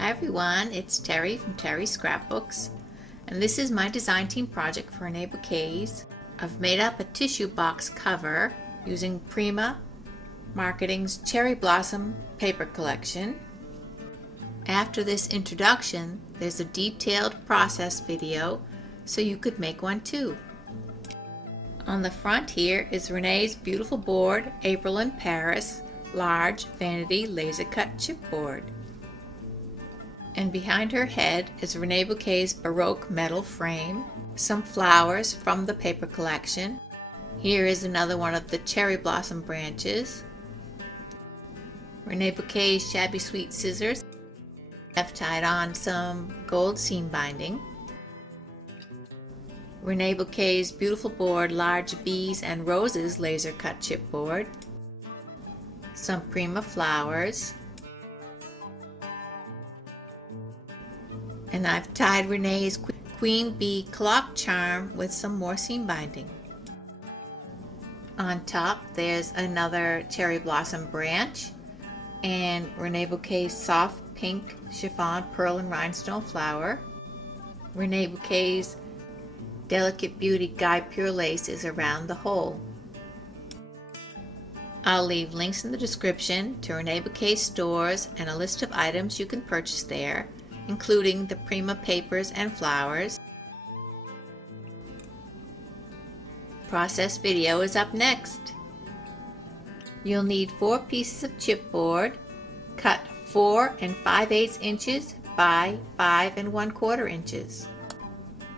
Hi everyone, it's Terry from Terry's Scrapbooks, and this is my design team project for Reneabouquets. I've made up a tissue box cover using Prima Marketing's Cherry Blossom paper collection. After this introduction, there's a detailed process video so you could make one too. On the front here is Renee's beautiful board, April in Paris, large Vanity laser cut chipboard. And behind her head is Reneabouquets' Baroque metal frame, some flowers from the paper collection. Here is another one of the cherry blossom branches. Reneabouquets' Shabby sweet scissors. I've tied on some gold seam binding. Reneabouquets' beautiful board, large bees and roses laser cut chipboard. Some Prima flowers. And I've tied Renee's Queen Bee clock charm with some more seam binding. On top there's another cherry blossom branch and Reneabouquets' soft pink chiffon pearl and rhinestone flower. Reneabouquets' delicate beauty Guipere lace is around the hole. I'll leave links in the description to Reneabouquets stores and a list of items you can purchase there, including the Prima papers and flowers. Process video is up next. You'll need 4 pieces of chipboard, cut 4 5/8 inches by 5 1/4 inches,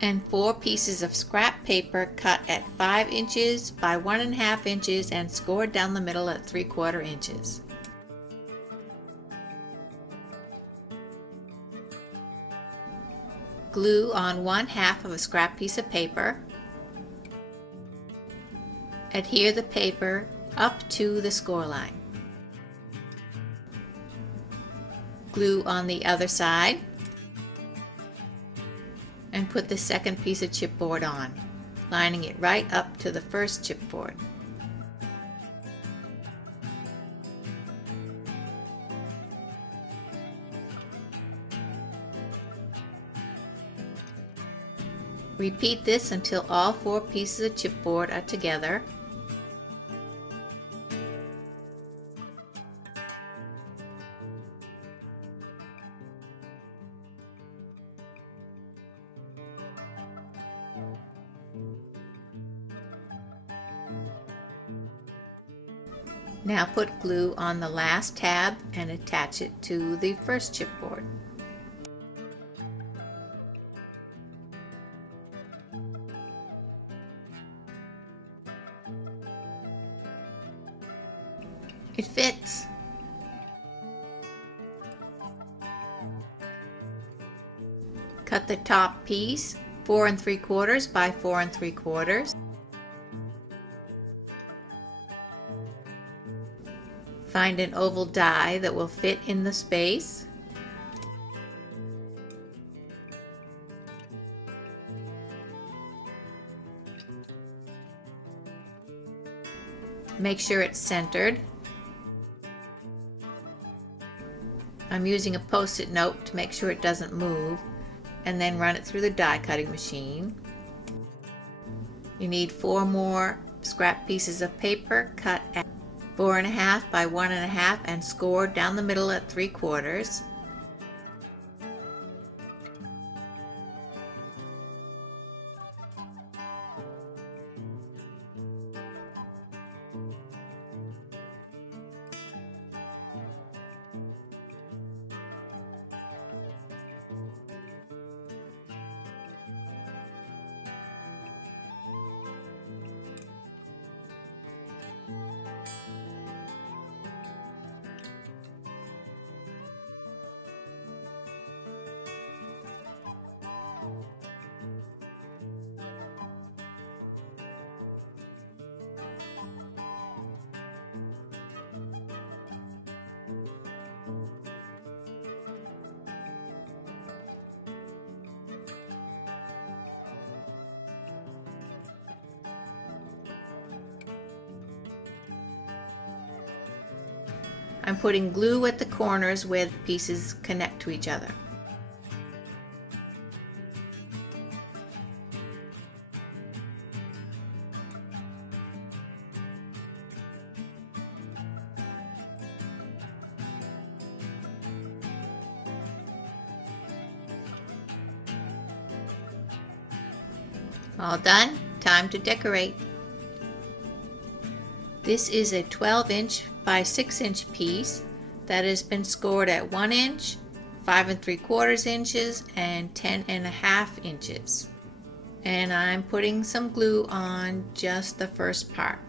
and 4 pieces of scrap paper cut at 5 inches by 1 1/2 inches and scored down the middle at 3/4 inches. Glue on 1/2 of a scrap piece of paper. Adhere the paper up to the score line. Glue on the other side and put the second piece of chipboard on, lining it right up to the first chipboard. Repeat this until all 4 pieces of chipboard are together. Now put glue on the last tab and attach it to the first chipboard. It fits. Cut the top piece 4 3/4 by 4 3/4. Find an oval die that will fit in the space. Make sure it's centered. I'm using a post-it note to make sure it doesn't move, and then run it through the die cutting machine. You need 4 more scrap pieces of paper cut at 4 1/2 by 1 1/2 and scored down the middle at 3/4. I'm putting glue at the corners where the pieces connect to each other. All done, time to decorate. This is a 12-inch by 6-inch piece that has been scored at 1 inch, 5 3/4 inches, and 10.5 inches. And I'm putting some glue on just the first part.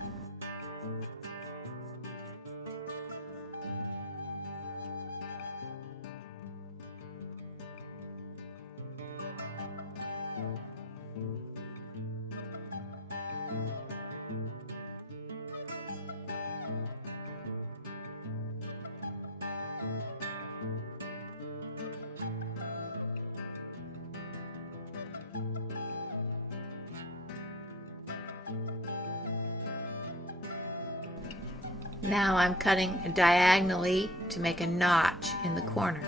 Now I'm cutting diagonally to make a notch in the corner.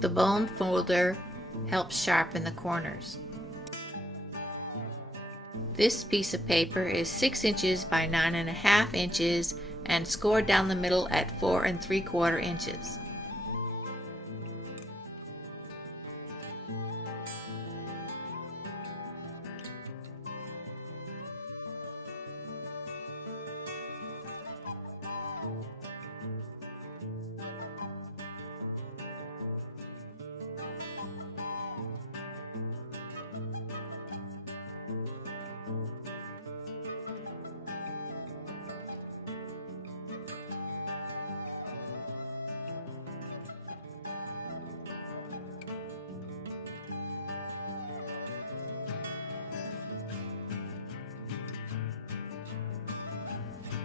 The bone folder helps sharpen the corners. This piece of paper is 6 inches by 9.5 inches and scored down the middle at 4 3/4 inches.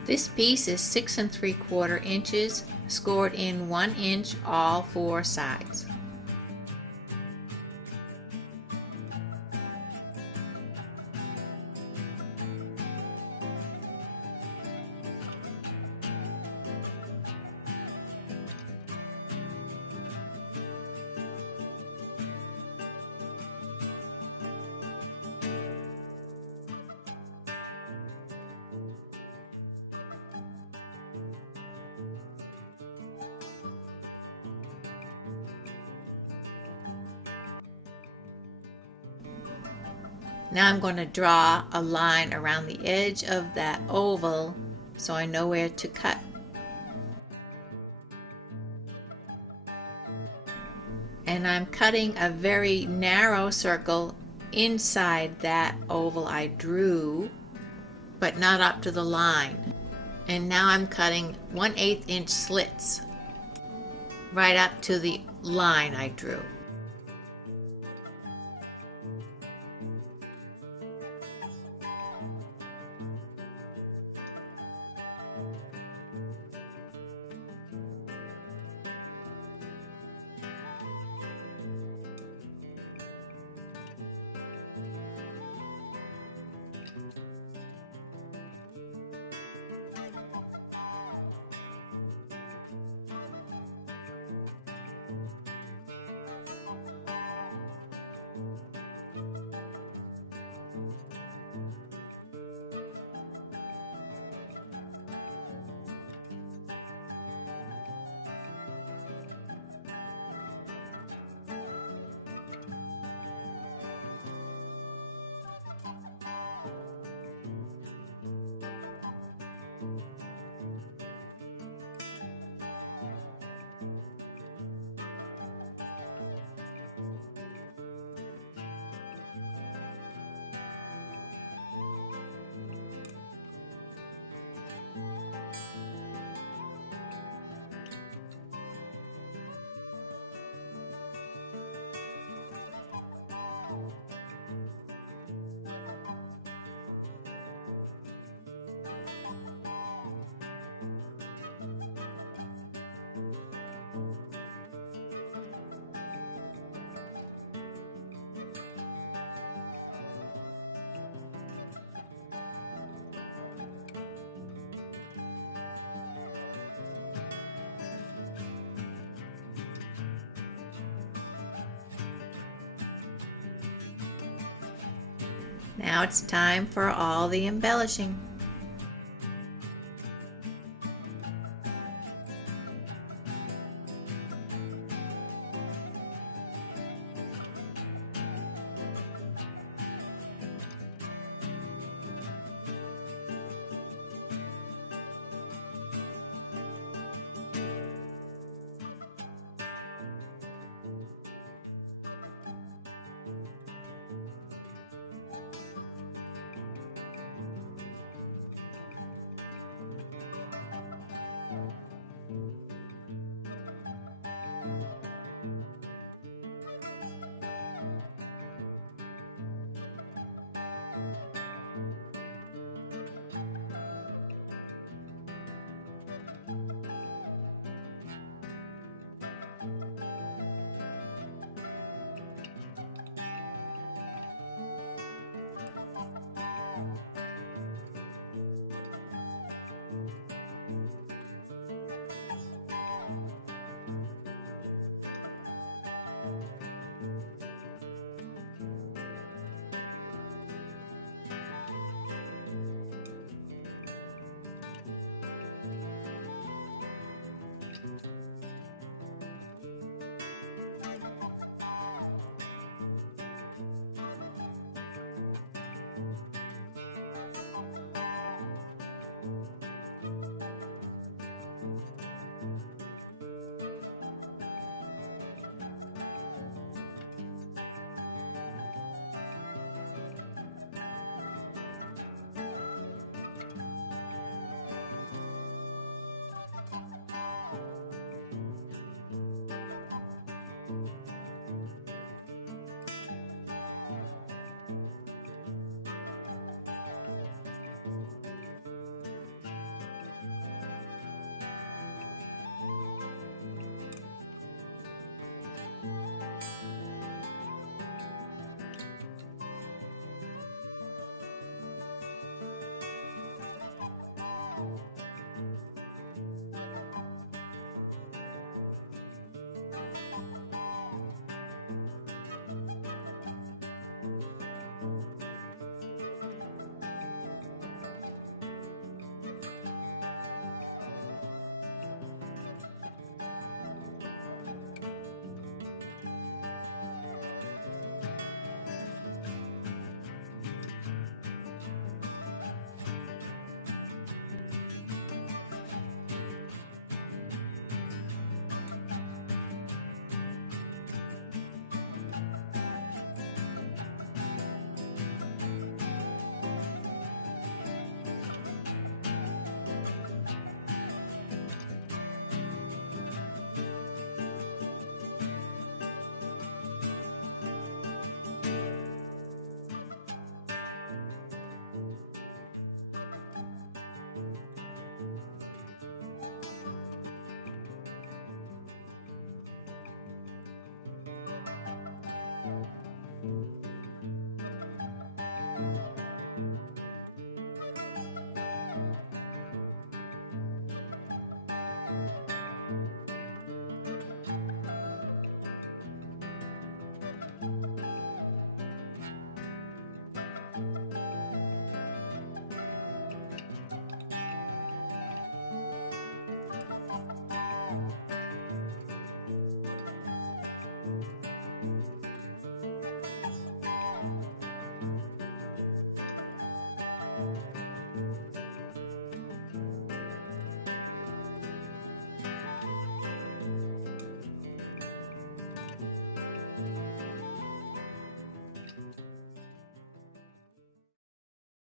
This piece is 6 3/4 inches, scored in 1 inch all 4 sides. Now I'm going to draw a line around the edge of that oval so I know where to cut. And I'm cutting a very narrow circle inside that oval I drew, but not up to the line. And now I'm cutting 1/8 inch slits right up to the line I drew. Now it's time for all the embellishing.